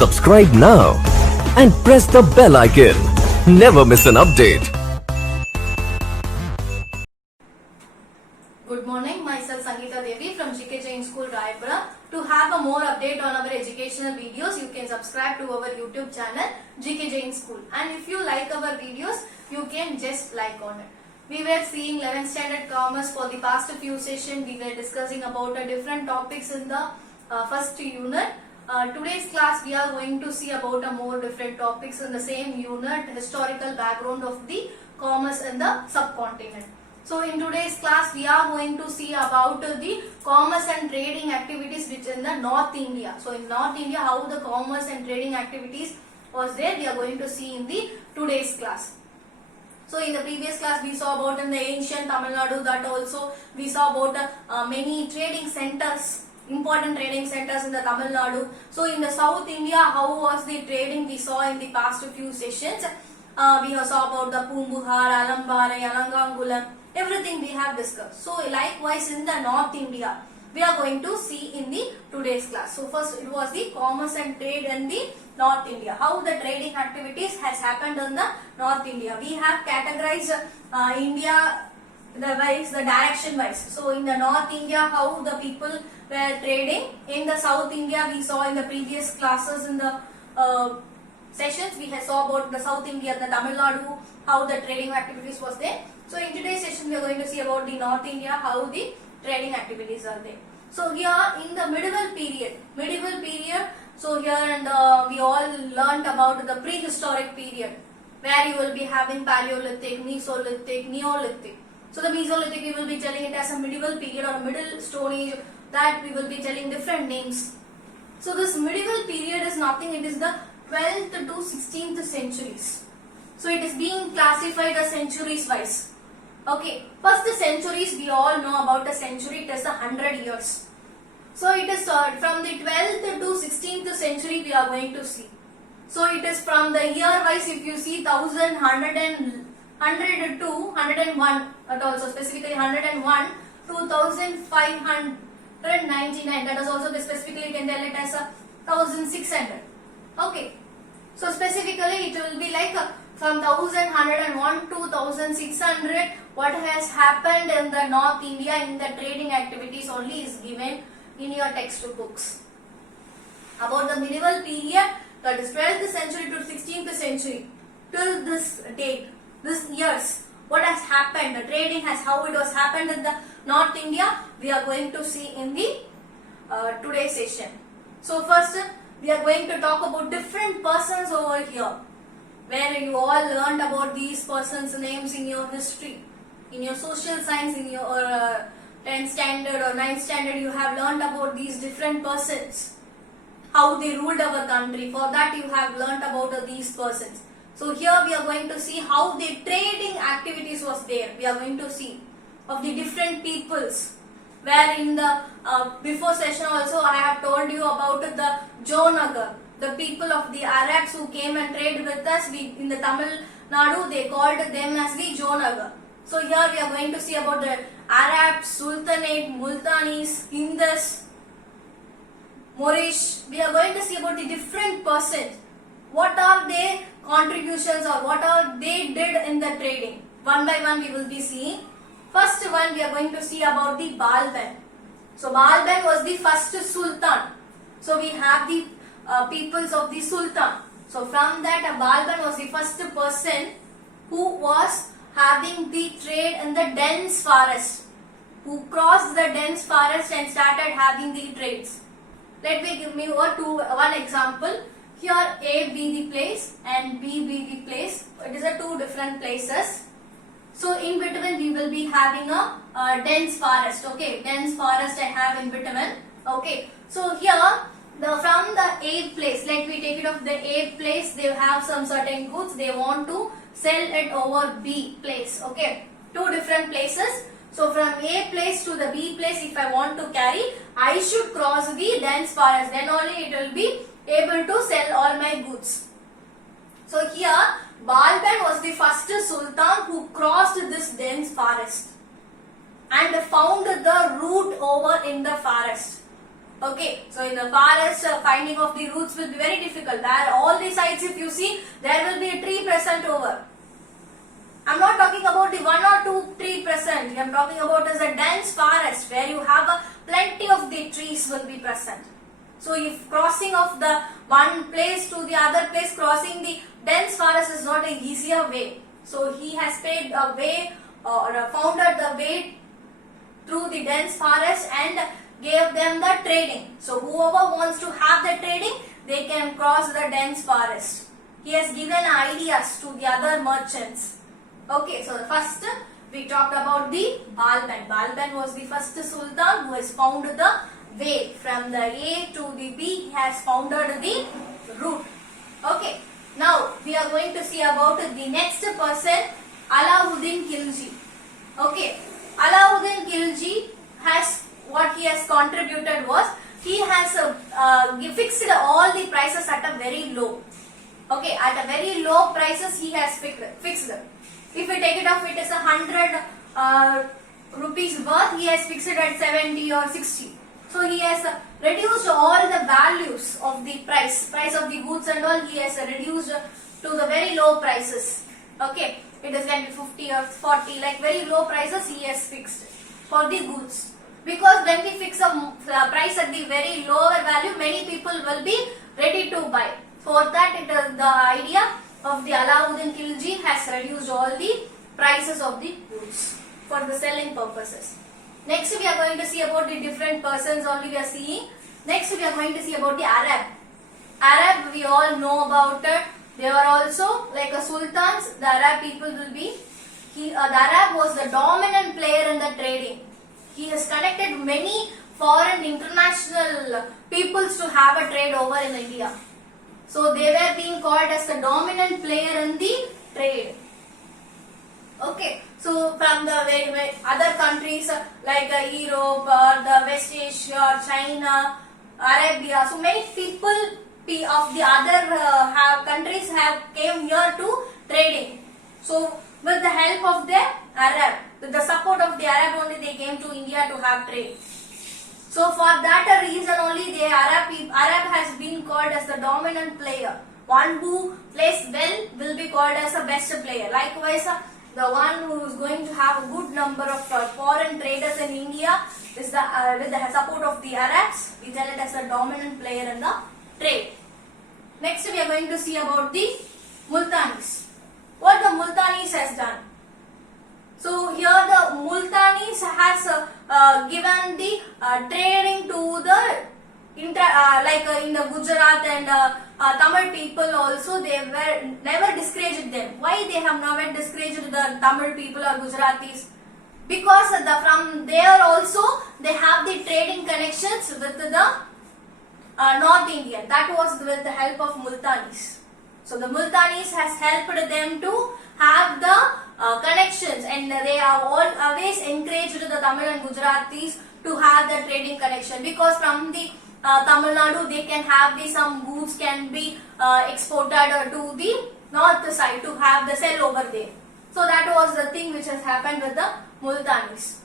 Subscribe now and press the bell icon. Never miss an update. Good morning, myself Sangeeta Devi from GK Jain School, Raipura. To have a more update on our educational videos, you can subscribe to our YouTube channel GK Jain School. And if you like our videos, you can just like on it. We were seeing 11th standard commerce for the past few sessions. We were discussing about different topics in the first unit. Today's class we are going to see about a more different topics in the same unit, historical background of the commerce in the subcontinent. So in today's class we are going to see about the commerce and trading activities which in the North India. So in North India how the commerce and trading activities was there, we are going to see in the today's class. So in the previous class we saw about in the ancient Tamil Nadu, that also we saw about many trading centers, important trading centers in the Tamil Nadu. So in the South India, how was the trading we saw in the past few sessions. We saw about the Pumbuhar, Alambare, Alangangulam, everything we have discussed. So likewise in the North India, we are going to see in the today's class. So first it was the commerce and trade in the North India. How the trading activities has happened in the North India. We have categorized India the direction wise. So in the North India how the people were trading. In the South India we saw in the previous classes in the sessions we have saw about the South India, the Tamil Nadu, how the trading activities was there. So in today's session we are going to see about the North India, how the trading activities are there. So here in the medieval period, so here and we all learnt about the prehistoric period where you will be having Paleolithic, Mesolithic, Neolithic. So the Mesolithic we will be telling it as a medieval period or a middle stone age, that we will be telling different names. So this medieval period is nothing, it is the 12th to 16th centuries. So it is being classified as centuries wise. Okay, first the centuries we all know about the century, it is 100 years. So it is from the 12th to 16th century we are going to see. So it is from the year wise, if you see 100 to 101, but also specifically 101 to 1599, that is also the specifically you can tell it as 1600. Okay, so specifically it will be like from 1101 to 1600, what has happened in the North India in the trading activities only is given in your textbooks. About the medieval period, that is 12th century to 16th century, till this date, this years, what has happened, the trading has, how it was happened in the North India, we are going to see in the today's session. So first we are going to talk about different persons over here, where you all learned about these persons' names in your history, in your social science, in your 10th standard or 9th standard, you have learned about these different persons, how they ruled our country. For that you have learned about these persons. So here we are going to see how the trading activities was there. We are going to see of the different peoples, where in the before session also I have told you about the Jonagar, the people of the Arabs who came and traded with us. We in the Tamil Nadu they called them as the Jonagar. So here we are going to see about the Arabs, Sultanate, Multanis, Indus, Moorish. We are going to see about the different persons. What are their contributions or what are they did in the trading. One by one we will be seeing. First one we are going to see about the Balban. So Balban was the first Sultan. So we have the peoples of the Sultan. So from that Balban was the first person who was having the trade in the dense forest, who crossed the dense forest and started having the trades. Let me give you one example. Here A be the place and B be the place. It is two different places. So in between we will be having a dense forest. Okay, dense forest I have in between. Okay, so here from the A place, let me take it of the A place, they have some certain goods, they want to sell it over B place. Okay, two different places. So from A place to the B place, if I want to carry, I should cross the dense forest, then only it will be able to sell all my goods. So here Balban was the first Sultan who crossed this dense forest and found the route over in the forest. Okay, so in the forest, finding of the roots will be very difficult. There, all the sites, if you see, there will be a tree present over. I'm not talking about the 1 or 2 tree present. I'm talking about as a dense forest where you have plenty of the trees will be present. So if crossing of the one place to the other place, crossing the dense forest is not an easier way. So he has paved a way or founded the way through the dense forest and gave them the trading. So whoever wants to have the trading, they can cross the dense forest. He has given ideas to the other merchants. Okay, so the first we talked about the Balban. Balban was the first sultan who has found the way from the A to the B. He has founded the route. Okay, now we are going to see about the next person, Alauddin Khilji. Okay, Alauddin Khilji has what he has contributed was he has fixed all the prices at a very low. Okay, at a very low prices he has fixed. If we take it off, it is 100 rupees worth. He has fixed it at 70 or 60. So he has reduced all the values of the price of the goods and all. He has reduced to the very low prices. Okay, it is like 50 or 40, like very low prices he has fixed for the goods. Because when we fix a price at the very lower value, many people will be ready to buy. For that, it is the idea of the Alauddin Khilji has reduced all the prices of the goods for the selling purposes. Next we are going to see about the different persons only we are seeing. Next we are going to see about the Arab. Arab we all know about it. They were also like a sultans. The Arab people will be. The Arab was the dominant player in the trading. He has connected many foreign international peoples to have a trade over in India. So they were being called as the dominant player in the trade. Okay, so from the other countries like Europe or the West Asia, China, Arabia, so many people of the other countries have came here to trading. So with the help of the Arab, with the support of the Arab only they came to India to have trade. So for that reason only the Arab has been called as the dominant player. One who plays well will be called as the best player. Likewise, the one who is going to have a good number of foreign traders in India is with the support of the Arabs. We tell it as the dominant player in the trade. Next we are going to see about the Multanis. What the Multanis has done. So here the Multanis has given the trading to the in the Gujarat and Tamil people also. They were never discouraged them. Why they have never discouraged the Tamil people or Gujaratis? Because from there also they have the trading connections with the North Indian. That was with the help of Multanis. So the Multanis has helped them to have the connections, and they are always encouraged the Tamil and Gujaratis to have the trading connection, because from the Tamil Nadu they can have some goods can be exported to the north side to have the sell over there. So that was the thing which has happened with the Multanis.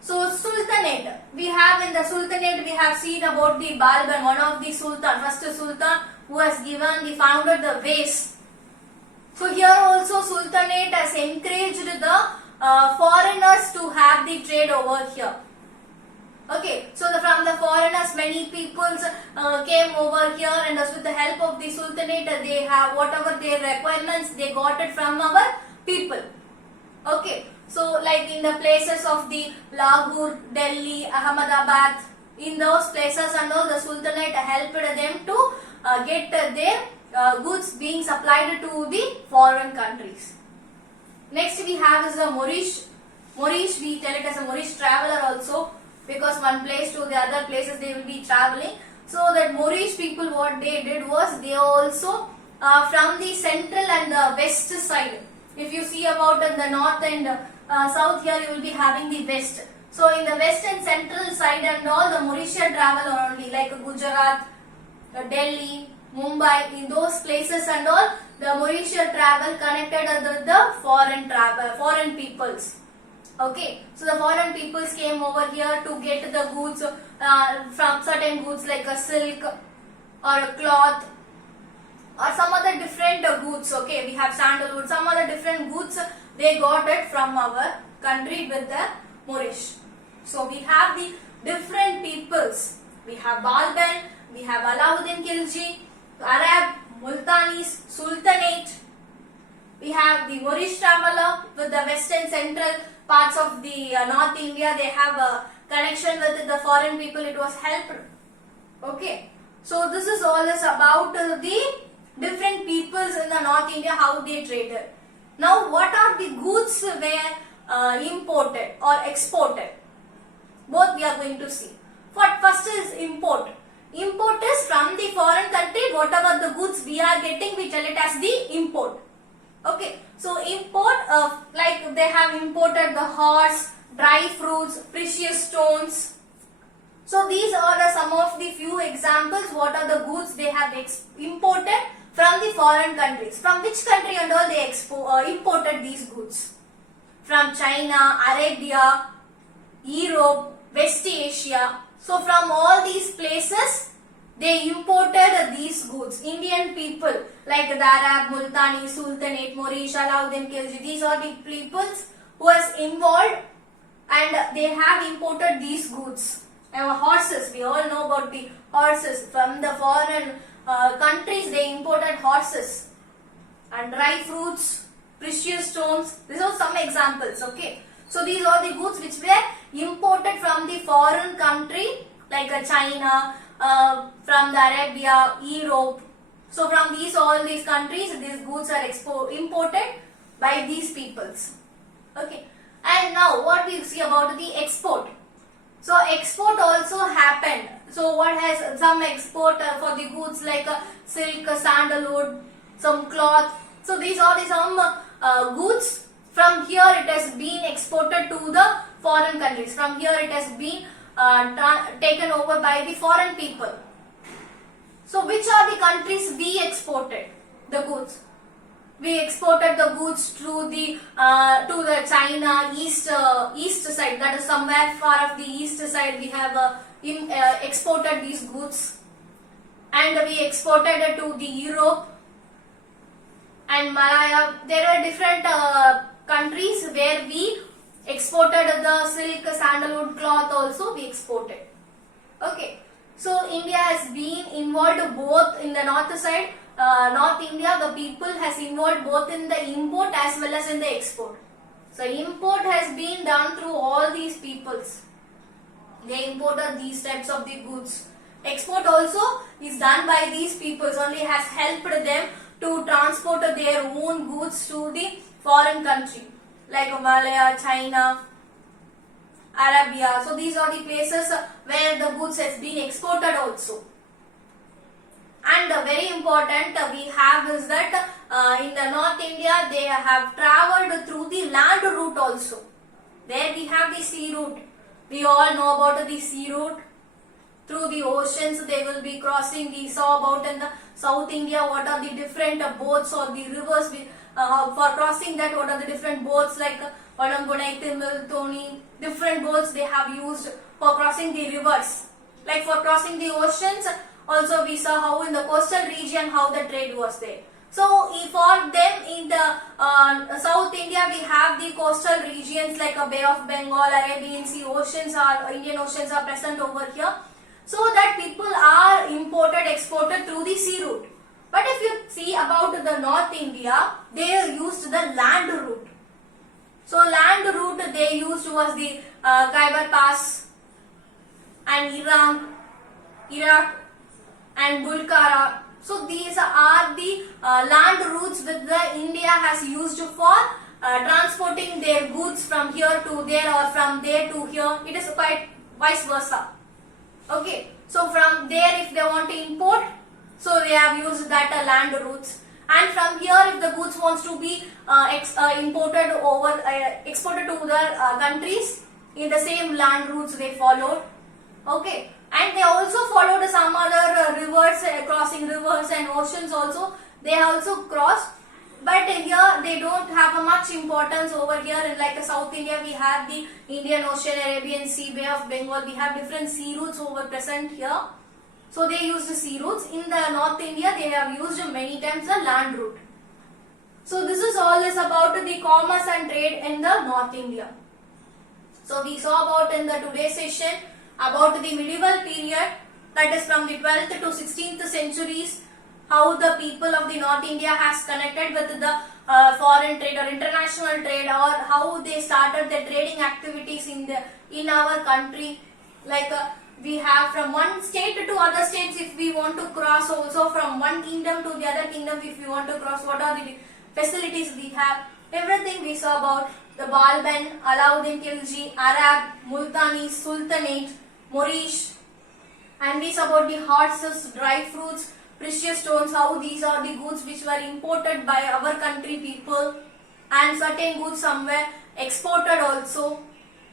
So Sultanate, we have in the Sultanate we have seen about the Balban, one of the Sultan, first Sultan who has founded the ways. So here also Sultanate has encouraged the foreigners to have the trade over here. Okay, so from the foreigners many people came over here, and with the help of the Sultanate they have whatever their requirements they got it from our people. Okay, so like in the places of the Lahore, Delhi, Ahmedabad, in those places and all the Sultanate helped them to get their goods being supplied to the foreign countries. Next we have is the Moorish. Moorish, we tell it as a Moorish traveler also, because one place to the other places they will be traveling. So that Moorish people, what they did was they also from the central and the west side. If you see about in the north and south, here you will be having the west. So in the west and central side and all, the Mauritian travel only, like Gujarat, Delhi, Mumbai, in those places and all, the Mauritian travel connected with the foreign peoples. Okay, so the foreign peoples came over here to get the goods from certain goods like a silk or a cloth or some other different goods. Okay, we have sandalwood, some other different goods they got it from our country with the Moorish. So we have the different peoples. We have Balban, we have Alauddin Khilji, Arab, Multanis, Sultanate. We have the Moorish traveler with the western central parts of the North India. They have a connection with the foreign people. It was helped. Okay. So this is all is about the different peoples in the North India, how they traded. Now what are the goods were imported or exported? Both we are going to see. First is import. Import is from the foreign country, whatever the goods we are getting, we tell it as the import. Okay, so import, like they have imported the horse, dry fruits, precious stones. So these are some of the few examples. What are the goods they have imported from the foreign countries? From which country and all they imported these goods? From China, Arabia, Europe, West Asia. So from all these places, they imported these goods. Indian people like the Arab, Multani, Sultanate, Moorish, Alauddin Khilji, these are the peoples who was involved and they have imported these goods. Our horses, we all know about the horses. From the foreign countries, they imported horses and dry fruits, precious stones. These are some examples. Okay. So these are the goods which were imported from the foreign country like China, from the Arabia, Europe. So from all these countries, these goods are imported by these peoples. Okay. And now what we see about the export. So export also happened. So what has some export for the goods like silk, sandalwood, some cloth. So these are some goods. From here it has been exported to the foreign countries. From here it has been taken over by the foreign people. So which are the countries we exported the goods? We exported the goods to the China east side. That is somewhere far of the east side. We have exported these goods, and we exported it to the Europe and Malaya. There are different countries where we exported the silk, sandalwood, cloth also we exported. Okay. So India has been involved both in the north side, North India, the people has involved both in the import as well as in the export. So import has been done through all these peoples. They imported these types of the goods. Export also is done by these peoples, only has helped them to transport their own goods to the foreign country like Malaya, China, Arabia. So these are the places where the goods has been exported also. And very important we have is that in the North India they have travelled through the land route also. There we have the sea route. We all know about the sea route. Through the oceans they will be crossing. We saw about in the South India what are the different boats or the rivers for crossing that. What are the different boats like Olamgunai, Timil, Toni. Different boats they have used for crossing the rivers. Like for crossing the oceans, also we saw how in the coastal region how the trade was there. So for them in the South India we have the coastal regions like a Bay of Bengal, Arabian Sea, oceans are Indian oceans are present over here. So that people are imported, exported through the sea route. But if you see about the North India, they used the land route. So land route they used was the Khyber Pass and Iran, Iraq and Bulkara. So these are the land routes which the India has used for transporting their goods from here to there or from there to here. It is quite vice versa. Okay, so from there if they want to import, so they have used that land routes. And from here if the goods wants to be exported to the countries, in the same land routes they followed. Okay, and they also followed some other rivers, crossing rivers and oceans also. They also crossed, but here they don't have a much much importance over here. In like South India, we have the Indian Ocean, Arabian Sea, Bay of Bengal. We have different sea routes over present here. So they used the sea routes. In the North India, they have used many times the land route. So this is all is about the commerce and trade in the North India. So we saw about in the today's session about the medieval period, that is from the 12th to 16th centuries, how the people of the North India has connected with the foreign trade or international trade, or how they started their trading activities in our country. Like we have from one state to other states, if we want to cross, also from one kingdom to the other kingdom, if we want to cross, what are the facilities we have. Everything we saw about the Balban, Alauddin Khilji, Arab, Multani, Sultanate, Moorish, and we saw about the horses, dry fruits, precious stones, how these are the goods which were imported by our country people, and certain goods somewhere exported also.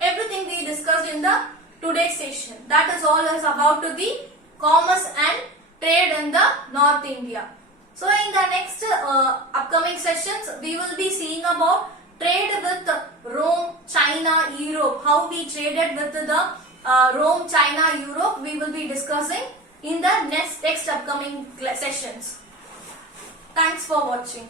Everything we discussed in the today's session. That is all is about to the commerce and trade in the North India. So in the next upcoming sessions, we will be seeing about trade with Rome, China, Europe. How we traded with the Rome, China, Europe. We will be discussing in the next upcoming sessions. Thanks for watching.